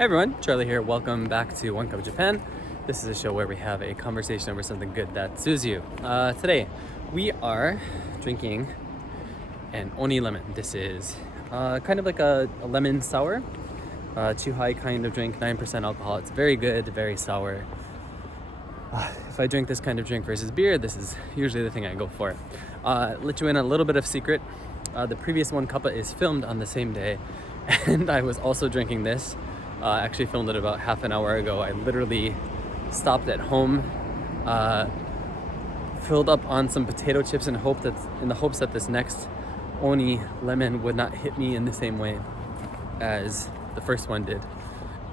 Hey everyone, Charlie here. Welcome back to One Cup of Japan. This is a show where we have a conversation over something good that soothes you. Today, we are drinking an Oni lemon. This is kind of like a lemon sour, Chuhai kind of drink, 9% alcohol. It's very good, very sour. If I drink this kind of drink versus beer, this is usually the thing I go for. Let you in a little bit of secret. The previous One Cuppa is filmed on the same day, and I was also drinking this. I actually filmed it about half an hour ago. I literally stopped at home, filled up on some potato chips in the hopes that this next Oni lemon would not hit me in the same way as the first one did.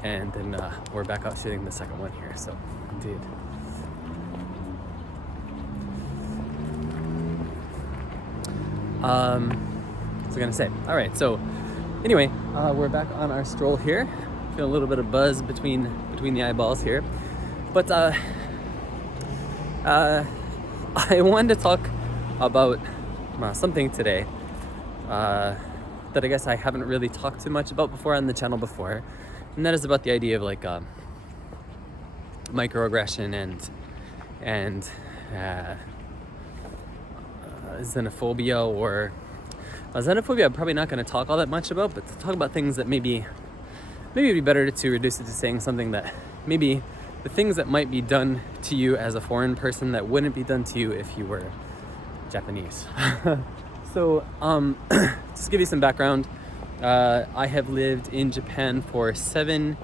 And then we're back out shooting the second one here, so indeed. What was I gonna say? All right, so anyway, we're back on our stroll here. Feel a little bit of buzz between the eyeballs here, but I wanted to talk about something today that I guess I haven't really talked too much about before on the channel before, and that is about the idea of like microaggression and xenophobia or xenophobia. I'm probably not going to talk all that much about, but to talk about things that maybe it'd be better to reduce it to saying something that maybe the things that might be done to you as a foreign person that wouldn't be done to you if you were Japanese. So, just to give you some background, I have lived in Japan for 7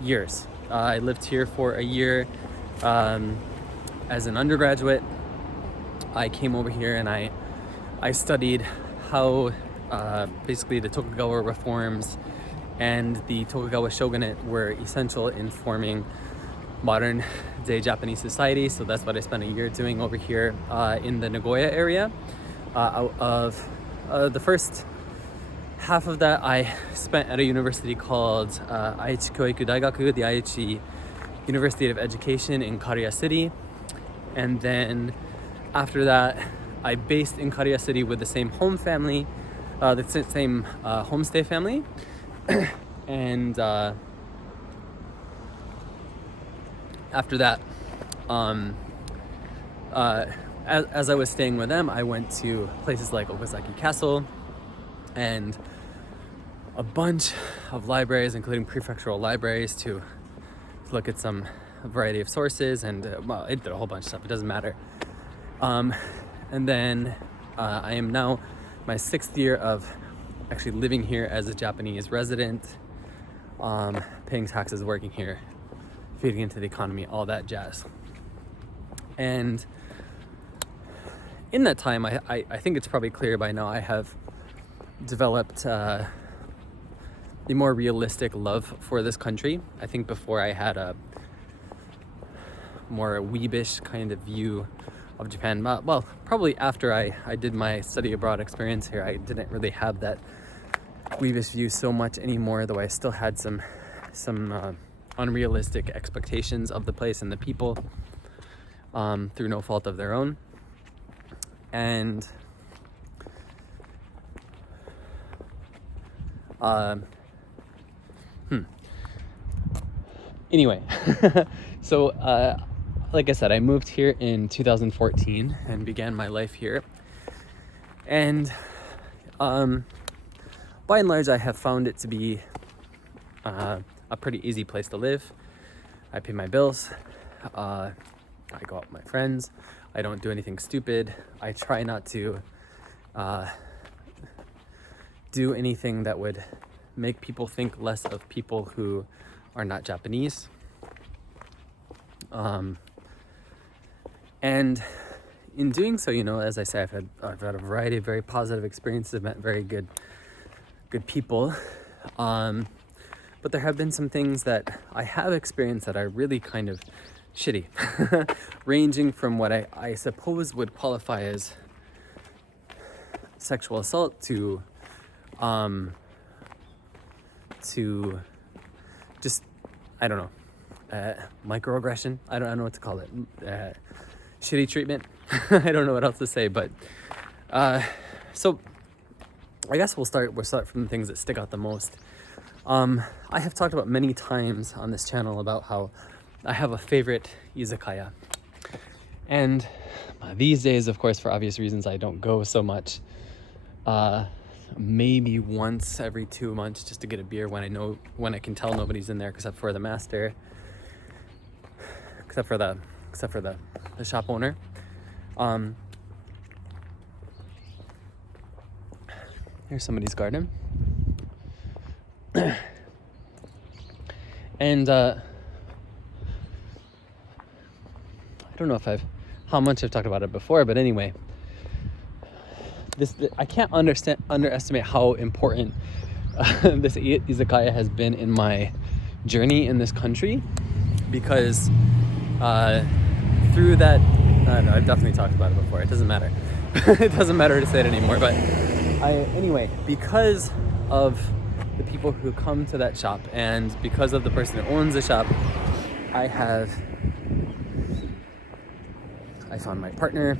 years. I lived here for a year as an undergraduate. I came over here and I studied how basically the Tokugawa reforms and the Tokugawa shogunate were essential in forming modern day Japanese society. So that's what I spent a year doing over here in the Nagoya area. Out of the first half of that, I spent at a university called Aichi Kyoiku Daigaku, the Aichi University of Education in Kariya City. And then after that, I based in Kariya City with the same home family, the same homestay family. And after that, as I was staying with them, I went to places like Okazaki Castle and a bunch of libraries, including prefectural libraries, to look at a variety of sources, and I did a whole bunch of stuff. It doesn't matter. And then I am now my 6th year of actually living here as a Japanese resident, paying taxes, working here, feeding into the economy, all that jazz. And in that time, I think it's probably clear by now, I have developed a more realistic love for this country. I think before I had a more weebish kind of view of Japan. Well, probably after I did my study abroad experience here, I didn't really have that weebish view so much anymore, though I still had some unrealistic expectations of the place and the people through no fault of their own. And anyway, so like I said, I moved here in 2014 and began my life here. And by and large, I have found it to be a pretty easy place to live. I pay my bills. I go out with my friends. I don't do anything stupid. I try not to do anything that would make people think less of people who are not Japanese. And in doing so, as I say, I've had a variety of very positive experiences, met very good people. But there have been some things that I have experienced that are really kind of shitty, ranging from what I suppose would qualify as sexual assault to just, I don't know, microaggression. I don't know what to call it. Shitty treatment. I don't know what else to say, but so I guess we'll start from the things that stick out the most. I have talked about many times on this channel about how I have a favorite izakaya. And these days, of course, for obvious reasons, I don't go so much. Maybe once every 2 months just to get a beer when I can tell nobody's in there except for the master, except for the shop owner. Here's somebody's garden. And I don't know how much I've talked about it before, but anyway, I can't underestimate how important this izakaya has been in my journey in this country, because through that, I don't know, I've definitely talked about it before. It doesn't matter. It doesn't matter to say it anymore. But anyway, because of the people who come to that shop and because of the person who owns the shop, I found my partner.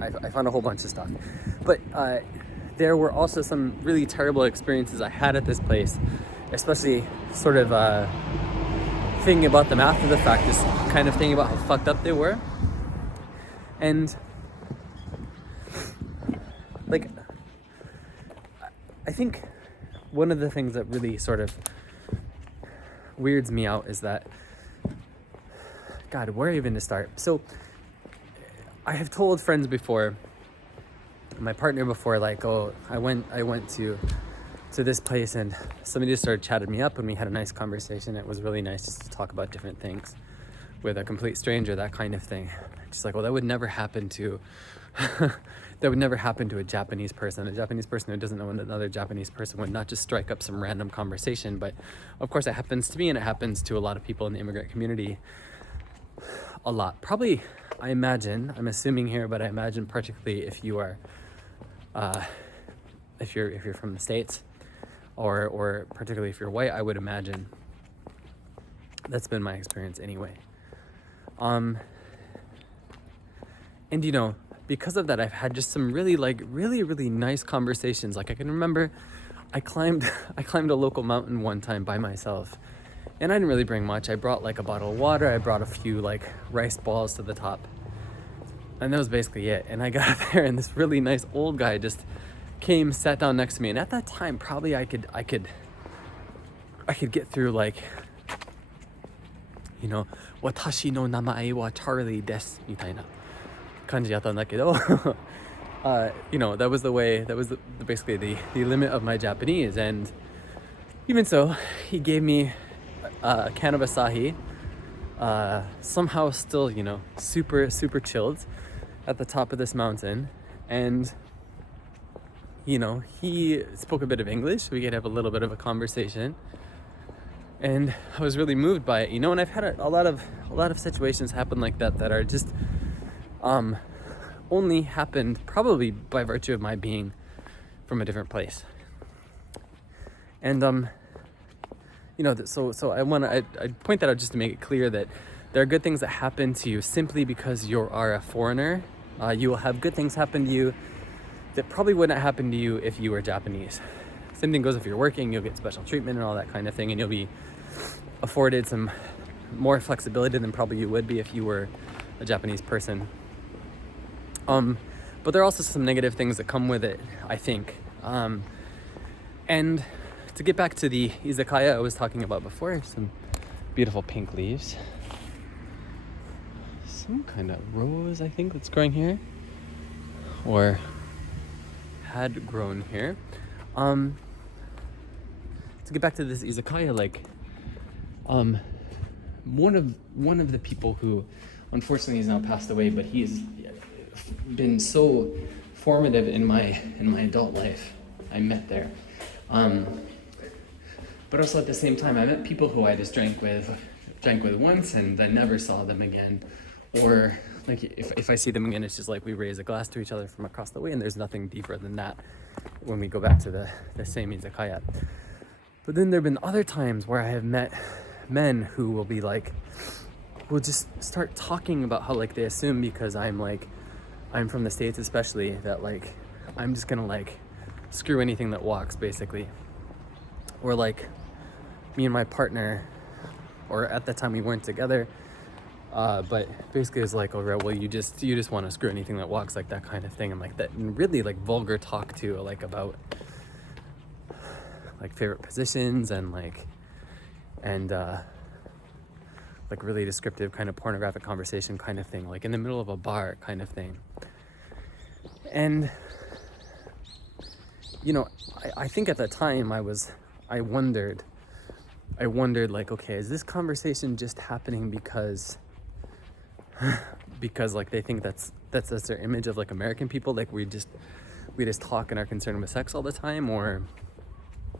I found a whole bunch of stuff. But there were also some really terrible experiences I had at this place, especially sort of thinking about them after the fact, just kind of thinking about how fucked up they were. And like, I think one of the things that really sort of weirds me out is that, God, where even to start? So I have told friends before, my partner before, like, oh, I went to this place and somebody just started chatting me up and we had a nice conversation. It was really nice just to talk about different things with a complete stranger, that kind of thing. Just like, well, that would never happen to that would never happen to a Japanese person. A Japanese person who doesn't know another Japanese person would not just strike up some random conversation. But of course it happens to me, and it happens to a lot of people in the immigrant community a lot. Probably, I'm assuming here, but I imagine particularly if you are if you're from the States, or particularly if you're white, I would imagine that's been my experience anyway. And you know, because of that, I've had just some really nice conversations. Like, I can remember I climbed a local mountain one time by myself, and I didn't really bring much. I brought like a bottle of water, I brought a few like rice balls to the top, and that was basically it. And I got up there and this really nice old guy just came, sat down next to me, and at that time probably I could get through, like, you know, watashi no namae wa Charlie desu mitaina kanji yattaんだけどyou know, that was basically the limit of my Japanese. And even so, he gave me a can of Asahi, somehow still, you know, super chilled at the top of this mountain. And you know, he spoke a bit of English, so we could have a little bit of a conversation. And I was really moved by it, you know. And I've had a lot of situations happen like that are just only happened probably by virtue of my being from a different place. And you know, so I point that out just to make it clear that there are good things that happen to you simply because you are a foreigner. You will have good things happen to you that probably wouldn't happen to you if you were Japanese. Same thing goes if you're working, you'll get special treatment and all that kind of thing, and you'll be afforded some more flexibility than probably you would be if you were a Japanese person. But there are also some negative things that come with it, I think. And to get back to the izakaya I was talking about before, some beautiful pink leaves. Some kind of rose, I think, that's growing here. Or had grown here. To get back to this izakaya, like, one of the people who unfortunately has now passed away, but he's been so formative in my adult life, I met there. But also at the same time, I met people who I just drank with once and then never saw them again. Or like, if I see them again, it's just like we raise a glass to each other from across the way, and there's nothing deeper than that when we go back to the same izakaya. But then there have been other times where I have met men who will be like, will just start talking about how, like, they assume because I'm from the States especially, that like I'm just gonna like screw anything that walks, basically. Or like me and my partner, or at the time we weren't together, but basically it was like, oh, well, you just want to screw anything that walks, like that kind of thing, and like that, and really like vulgar talk too, like about like favorite positions and like really descriptive kind of pornographic conversation kind of thing, like in the middle of a bar kind of thing. And you know, I think at that time I wondered like, okay, is this conversation just happening because like they think that's their image of like American people, like we just talk and are concerned with sex all the time, or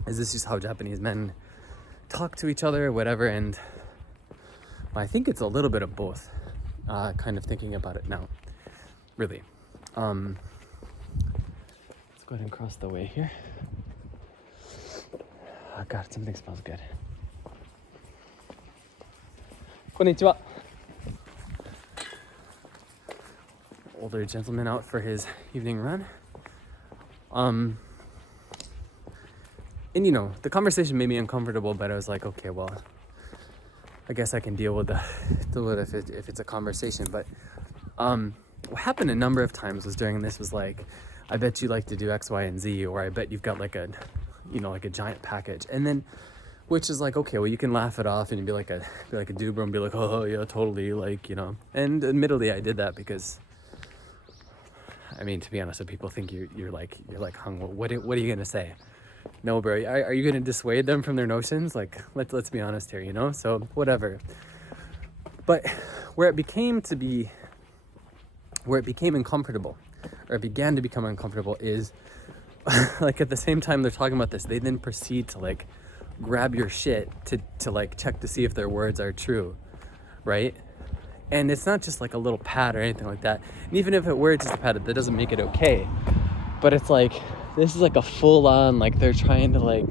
is this just how Japanese men talk to each other or whatever? And I think it's a little bit of both, kind of thinking about it now, really. Let's go ahead and cross the way here. Oh God, something smells good. Konnichiwa. Older gentleman out for his evening run. And you know, the conversation made me uncomfortable, but I was like, okay, well, I guess I can deal with it if it's a conversation. But what happened a number of times was during this was like, I bet you like to do X, Y, and Z, or I bet you've got like a giant package. And then, which is like, okay, well, you can laugh it off and you'd be like a dude, bro, and be like, oh yeah, totally, like, you know. And admittedly, I did that because, I mean, to be honest, if people think you're like hung, what are you gonna say? No, bro, are you gonna dissuade them from their notions? Like, let's be honest here, you know. So whatever. But where it became uncomfortable, or it began to become uncomfortable, is like at the same time they're talking about this, they then proceed to like grab your shit to like check to see if their words are true, right? And it's not just like a little pat or anything like that. And even if it were just a pat, that doesn't make it okay. But it's like, this is like a full on, like they're trying to like,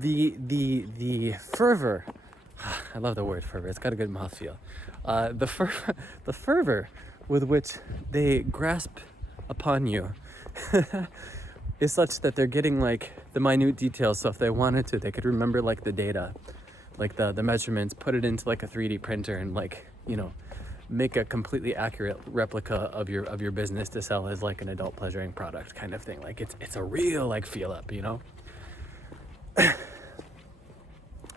the fervor, I love the word fervor, it's got a good mouthfeel. The fervor with which they grasp upon you is such that they're getting like the minute details. So if they wanted to, they could remember like the data, like the measurements, put it into like a 3D printer and like, you know, make a completely accurate replica of your business to sell as like an adult pleasuring product kind of thing. Like it's a real like feel up, you know? And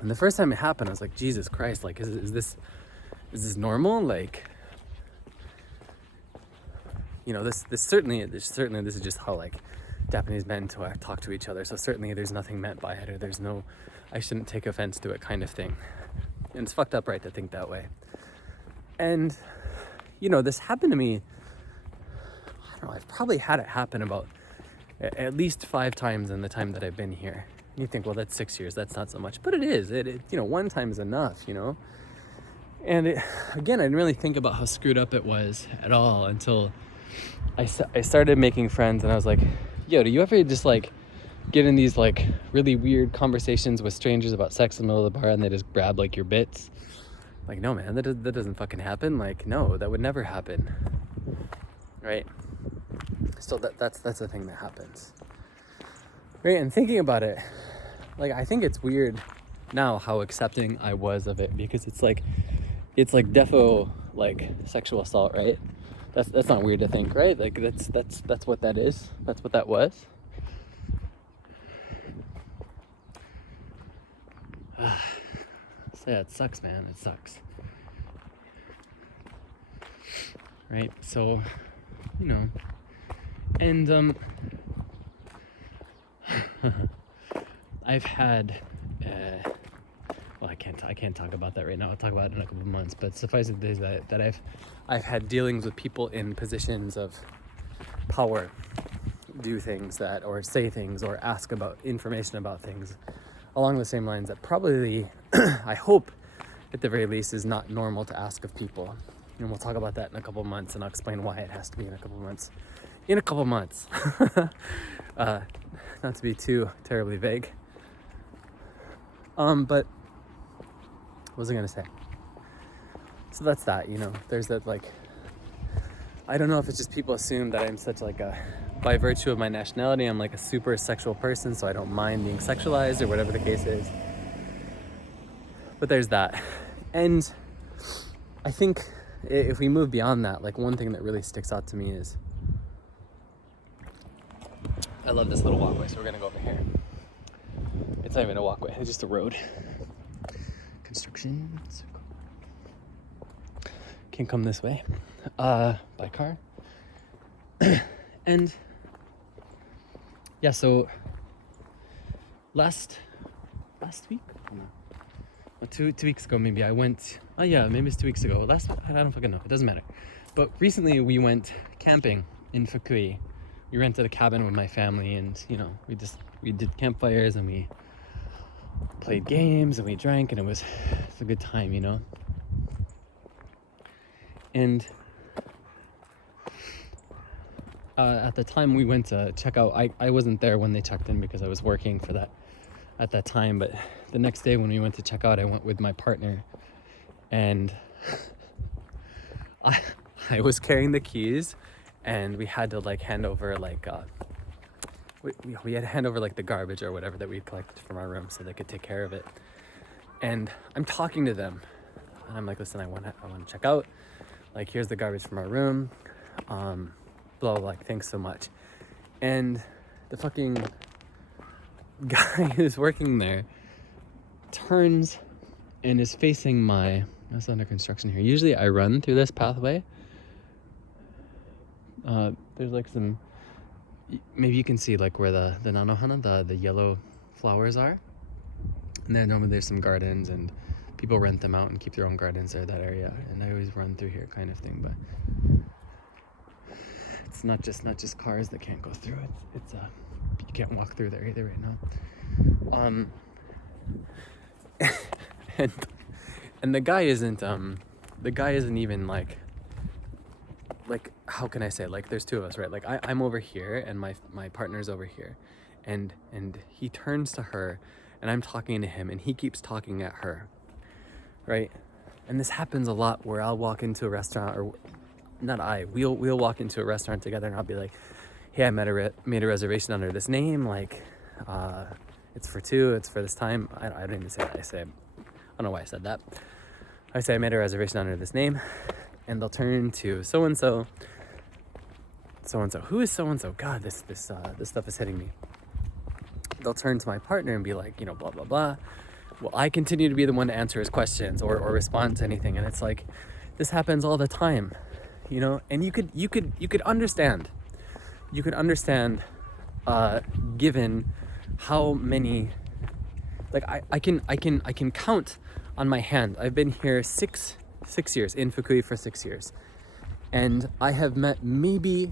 the first time it happened, I was like, Jesus Christ, like is this normal? Like, you know, this certainly this is just how like Japanese men talk to each other. So certainly there's nothing meant by it, or there's no, I shouldn't take offense to it kind of thing. And it's fucked up, right, to think that way. And, you know, this happened to me, I don't know, I've probably had it happen about at least 5 times in the time that I've been here. You think, well, that's 6 years, that's not so much. But it is, it you know, one time is enough, you know? And again, I didn't really think about how screwed up it was at all until I started making friends, and I was like, yo, do you ever just like get in these like really weird conversations with strangers about sex in the middle of the bar and they just grab like your bits? Like, no, man, that doesn't fucking happen. Like, no, that would never happen, right? So that's the thing that happens, right? And thinking about it, like, I think it's weird now how accepting I was of it, because it's like defo like sexual assault, right? That's not weird to think, right? Like that's what that is. That's what that was. So yeah, it sucks, man. It sucks. Right? So, you know, and I've had well, I can't talk about that right now. I'll talk about it in a couple of months. But suffice it to say that I've had dealings with people in positions of power do things that, or say things, or ask about information about things along the same lines that probably, I hope, at the very least, is not normal to ask of people. And we'll talk about that in a couple of months, and I'll explain why it has to be in a couple of months. In a couple of months. Not to be too terribly vague. But what was I gonna say? So that's that, you know, there's that, like, I don't know if it's just people assume that I'm such like a by virtue of my nationality, I'm like a super sexual person, so I don't mind being sexualized or whatever the case is. But there's that. And I think if we move beyond that, like one thing that really sticks out to me is, I love this little walkway, so we're gonna go over here. It's not even a walkway, it's just a road. Construction. Can't come this way by car. And yeah, so last week, well, two weeks ago maybe, I went, maybe it's 2 weeks ago. I don't fucking know, it doesn't matter. But recently we went camping in Fukui. We rented a cabin with my family, and we did campfires, and we played games, and we drank, and it's a good time, And at the time we went to check out, I wasn't there when they checked in because I was working for that at that time, but the next day when we went to check out, I went with my partner, and I was carrying the keys, and we had to hand over we had to hand over the garbage or whatever that we collected from our room so they could take care of it. And I'm talking to them, and I'm like, listen, I want to check out. Here's the garbage from our room. Blah, blah, thanks so much. And the fucking guy who's working there turns and is facing that's under construction here. Usually I run through this pathway. There's some, maybe you can see where the nanohana, the yellow flowers are. And then normally there's some gardens, and people rent them out and keep their own gardens there, that area. And I always run through here kind of thing, but it's not just cars that can't go through. It's you can't walk through there either right now. And the guy isn't even how can I say, there's two of us, right? I'm over here, and my partner's over here, and he turns to her, and I'm talking to him, and he keeps talking at her, right? And this happens a lot where I'll walk into a restaurant, or we'll walk into a restaurant together, and I'll be like, hey, I made a reservation under this name, it's for two, it's for this time. I don't even say that. I don't know why I said that. I say I made a reservation under this name, and they'll turn to so-and-so. Who is so-and-so? God, this stuff is hitting me. They'll turn to my partner and be like, blah, blah, blah. Well, I continue to be the one to answer his questions or respond to anything. And it's this happens all the time, and you could understand. You could understand, given how many, I can count on my hand. I've been here six years, in Fukui for 6 years. And I have met maybe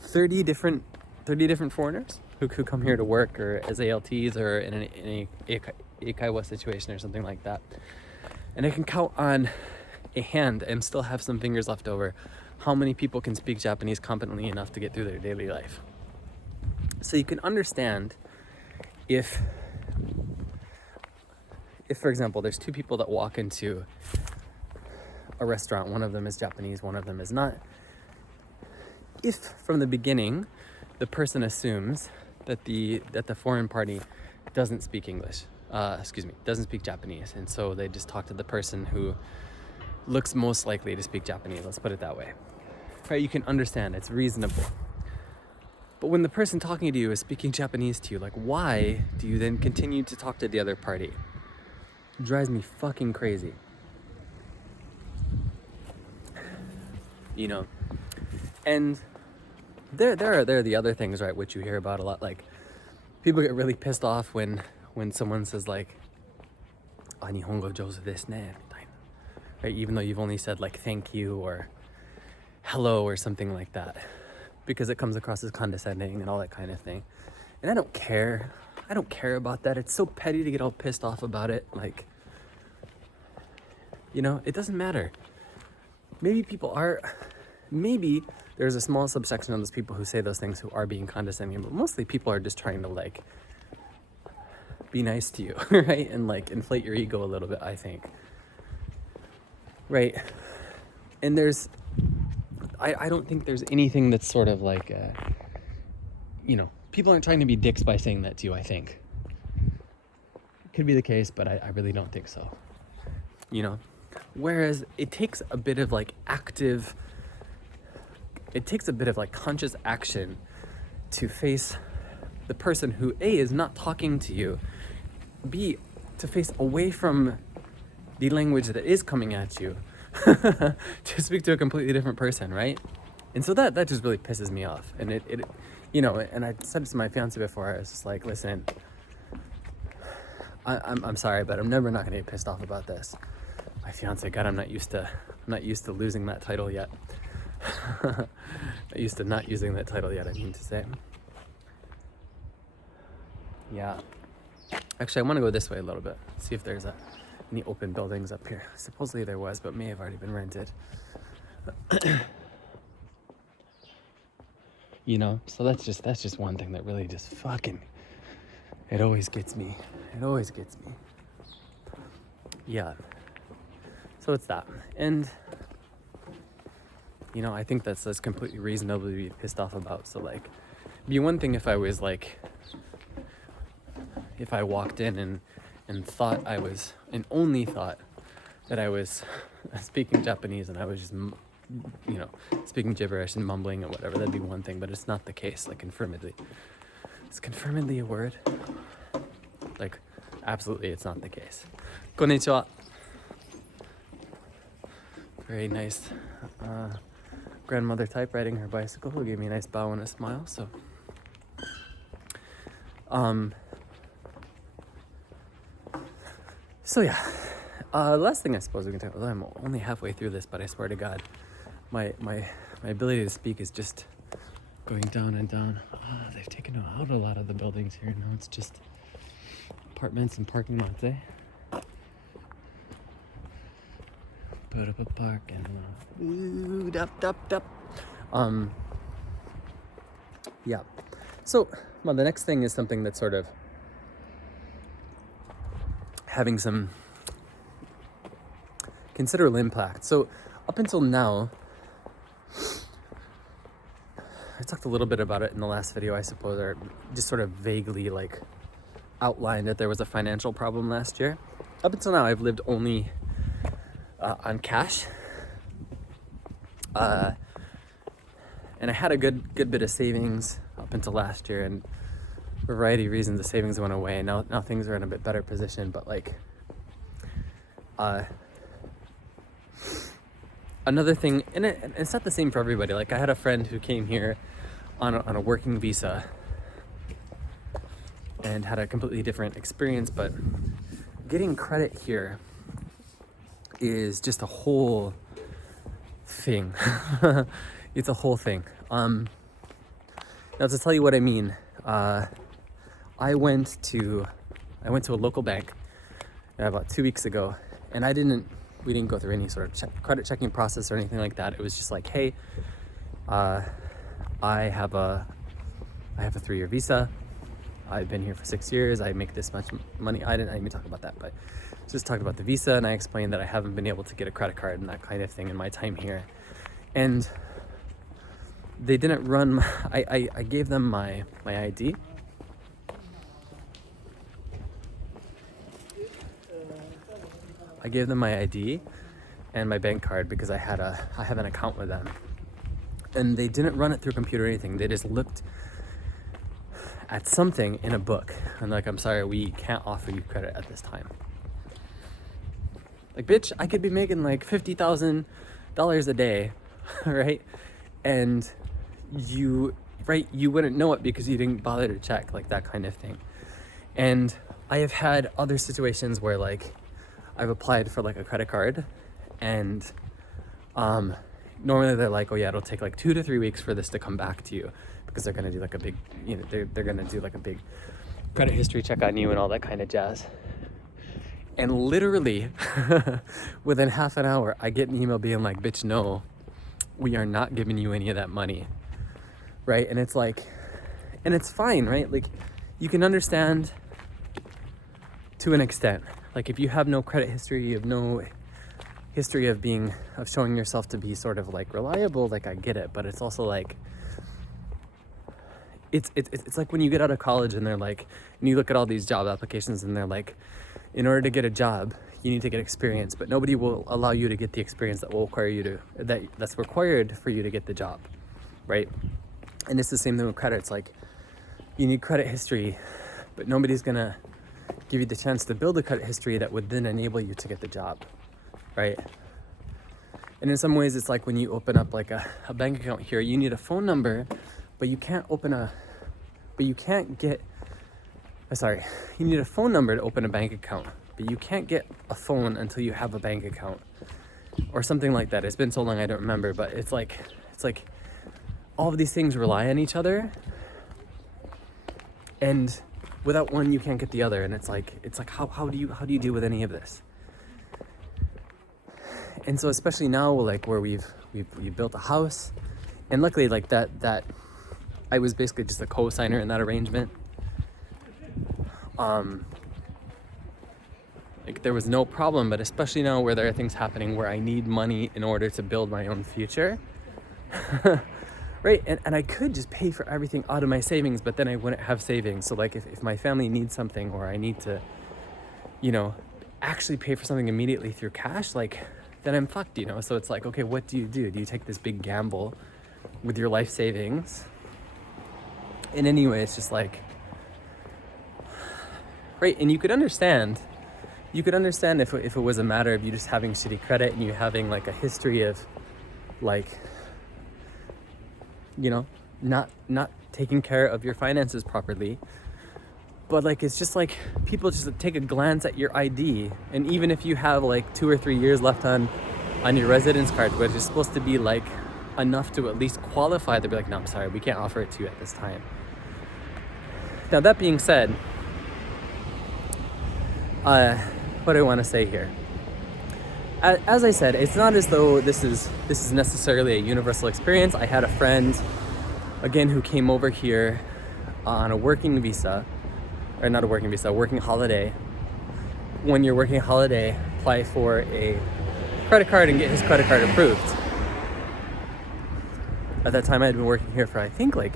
30 different foreigners who come here to work, or as ALTs, or in an eikaiwa situation or something like that. And I can count on a hand, and still have some fingers left over, how many people can speak Japanese competently enough to get through their daily life. So you can understand if for example, there's two people that walk into a restaurant, one of them is Japanese, one of them is not. If from the beginning the person assumes that the foreign party doesn't speak English, doesn't speak Japanese, and so they just talk to the person who looks most likely to speak Japanese, let's put it that way, right? You can understand, it's reasonable. But when the person talking to you is speaking Japanese to you, why do you then continue to talk to the other party? It drives me fucking crazy. And there are the other things, right, which you hear about a lot. People get really pissed off when someone says Nihongo jouzu desu ne, right? Even though you've only said thank you or hello or something like that, because it comes across as condescending and all that kind of thing. And I don't care about that. It's so petty to get all pissed off about it. It doesn't matter. Maybe there's a small subsection of those people who say those things who are being condescending, but mostly people are just trying to be nice to you, right? And inflate your ego a little bit, I think. Right? And there's I don't think there's anything that's sort of like, people aren't trying to be dicks by saying that to you, I think. Could be the case, but I really don't think so. Whereas it takes a bit of like conscious action to face the person who A, is not talking to you, B, to face away from the language that is coming at you to speak to a completely different person, right? And so that just really pisses me off. And it and I said it to my fiance before. I was just like, listen, I'm sorry, but I'm never not gonna get pissed off about this. My fiance, God, I'm not used to losing that title yet. Not used to not using that title yet, I mean to say. Yeah. Actually, I want to go this way a little bit, see if there's any open buildings up here. Supposedly there was, but may have already been rented. So that's just one thing that really just fucking, it always gets me. Yeah. So it's that. And, I think that's completely reasonable to be pissed off about. So, like, it'd be one thing if I was, like, if I walked in and thought and only thought that I was speaking Japanese and I was just, speaking gibberish and mumbling and whatever, that'd be one thing, but it's not the case, like, confirmedly. Is confirmedly a word? Like, absolutely, it's not the case. Konnichiwa. Very nice grandmother type riding her bicycle who gave me a nice bow and a smile. So, yeah. Last thing I suppose we can talk about. I'm only halfway through this, but I swear to God, my ability to speak is just going down and down. They've taken out a lot of the buildings here. Now it's just apartments and parking lots, eh? Put up a park and yeah. So, the next thing is something that's sort of having some considerable impact. So, up until now, I talked a little bit about it in the last video, I suppose, or just sort of vaguely like outlined that there was a financial problem last year. Up until now, I've lived only on cash, and I had a good bit of savings up until last year, and for a variety of reasons the savings went away. Now things are in a bit better position, but like another thing, and it's not the same for everybody. Like, I had a friend who came here on a working visa and had a completely different experience, but getting credit here is just a whole thing. It's a whole thing. Now, to tell you what I mean, I went to a local bank about 2 weeks ago, and we didn't go through any sort of credit checking process or anything like that. It was just like, hey, I have a 3-year visa. I've been here for 6 years. I make this much money. I didn't even talk about that, but just talked about the visa, and I explained that I haven't been able to get a credit card and that kind of thing in my time here. And they didn't run, I gave them my ID. I gave them my ID and my bank card because I have an account with them. And they didn't run it through a computer or anything. They just looked at something in a book and like, I'm sorry, we can't offer you credit at this time. Like, bitch, I could be making like $50,000 a day, right? And you wouldn't know it because you didn't bother to check, like that kind of thing. And I have had other situations where like I've applied for like a credit card, and normally they're like, oh yeah, it'll take like 2 to 3 weeks for this to come back to you, because they're gonna do like a big, they're gonna do like a big credit history check on you and all that kind of jazz. And literally within half an hour, I get an email being like, bitch, no, we are not giving you any of that money, right? And it's like, and it's fine, right? Like, you can understand to an extent. Like, if you have no credit history, you have no history of showing yourself to be sort of like reliable, like I get it, but it's also like it's like when you get out of college and they're like, and you look at all these job applications and they're like, in order to get a job you need to get experience, but nobody will allow you to get the experience that will require you to that's required for you to get the job, right? And it's the same thing with credit. It's like you need credit history, but nobody's gonna give you the chance to build a credit history that would then enable you to get the job, right? And in some ways it's like when you open up like a bank account here, you need a phone number, but you can't you need a phone number to open a bank account, but you can't get a phone until you have a bank account or something like that. It's been so long I don't remember, but it's like all of these things rely on each other, and without one you can't get the other. And it's like how do you deal with any of this? And so especially now, like where we've built a house, and luckily like that I was basically just a co-signer in that arrangement. Like there was no problem, but especially now where there are things happening where I need money in order to build my own future. Right, and I could just pay for everything out of my savings, but then I wouldn't have savings. So like if my family needs something, or I need to, actually pay for something immediately through cash, like then I'm fucked, So it's like, okay, what do? Do you take this big gamble with your life savings? And anyway, it's just like, right, and you could understand if it was a matter of you just having shitty credit and you having like a history of like, not taking care of your finances properly. But like it's just like people just take a glance at your ID, and even if you have like 2 or 3 years left on your residence card, which is supposed to be like enough to at least qualify, they'll be like, no, I'm sorry, we can't offer it to you at this time. Now that being said, what do I want to say here? As I said, it's not as though this is necessarily a universal experience. I had a friend, again, who came over here on a working visa, or not a working visa, a working holiday. When you're working holiday, apply for a credit card and get his credit card approved. At that time, I had been working here for, I think, like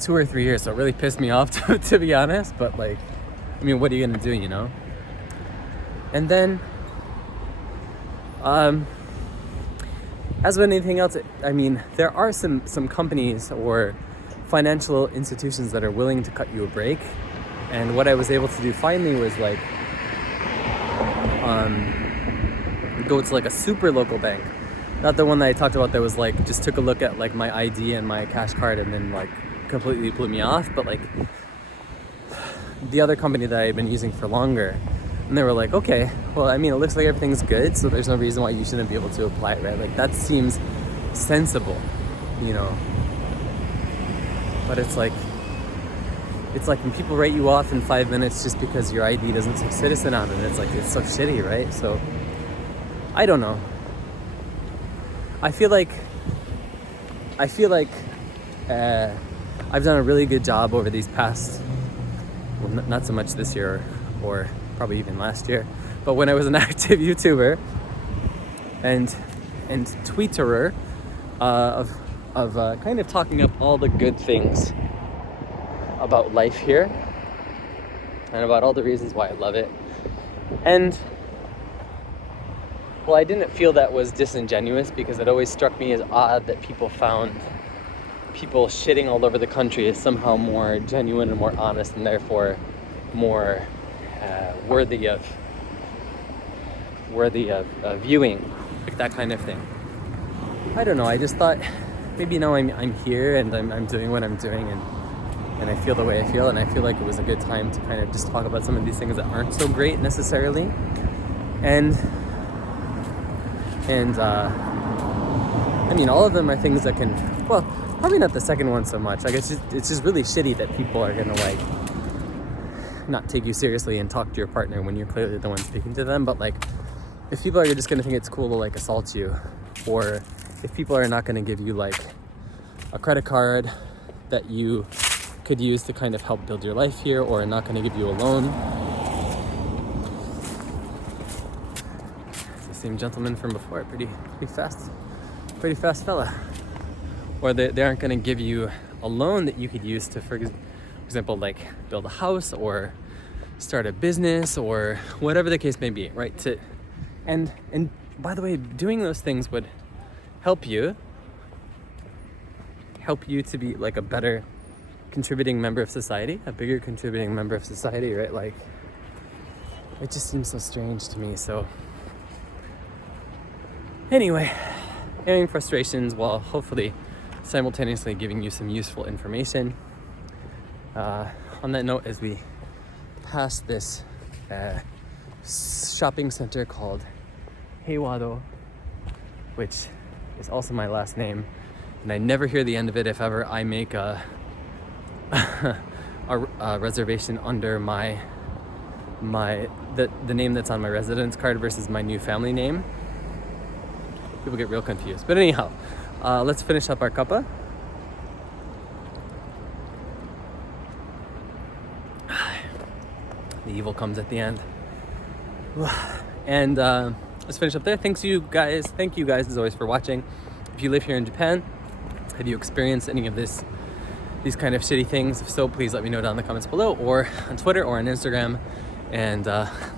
2 or 3 years, so it really pissed me off, to be honest. But like, I mean, what are you gonna do, And then, as with anything else, I mean, there are some companies or financial institutions that are willing to cut you a break. And what I was able to do finally was like, go to like a super local bank. Not the one that I talked about that was like, just took a look at like my ID and my cash card and then like completely blew me off. But like the other company that I had been using for longer. And they were like, okay, well, I mean, it looks like everything's good, so there's no reason why you shouldn't be able to apply it, right? Like, that seems sensible, But it's like when people write you off in 5 minutes just because your ID doesn't say citizen on it, it's like, it's so shitty, right? So, I don't know. I feel like I've done a really good job over these past, well, not so much this year, or probably even last year, but when I was an active YouTuber and tweeterer of kind of talking up all the good things about life here and about all the reasons why I love it. And well, I didn't feel that was disingenuous, because it always struck me as odd that people found people shitting all over the country as somehow more genuine and more honest, and therefore more worthy of viewing, like that kind of thing. I don't know. I just thought maybe now I'm here and I'm doing what I'm doing, and I feel the way I feel, and I feel like it was a good time to kind of just talk about some of these things that aren't so great necessarily, and I mean, all of them are things that can, well, probably not the second one so much. Like it's just really shitty that people are gonna like not take you seriously and talk to your partner when you're clearly the one speaking to them. But like, if people are just gonna think it's cool to like assault you, or if people are not gonna give you like a credit card that you could use to kind of help build your life here, or are not gonna give you a loan. It's a same gentleman from before. Pretty fast fella. Or they aren't going to give you a loan that you could use to, for example, like build a house or start a business or whatever the case may be, right? And by the way, doing those things would help you to be like a better contributing member of society, a bigger contributing member of society, right? Like, it just seems so strange to me. So anyway, airing frustrations while hopefully simultaneously giving you some useful information. On that note, as we pass this shopping center called Heiwado, which is also my last name, and I never hear the end of it if ever I make a reservation under the name that's on my residence card versus my new family name. People get real confused. But anyhow, let's finish up our cuppa. The evil comes at the end. And let's finish up there. Thank you guys as always for watching. If you live here in Japan, have you experienced any of these kind of shitty things? If so, please let me know down in the comments below, or on Twitter or on Instagram. And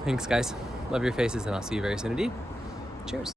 thanks guys. Love your faces, and I'll see you very soon indeed. Cheers.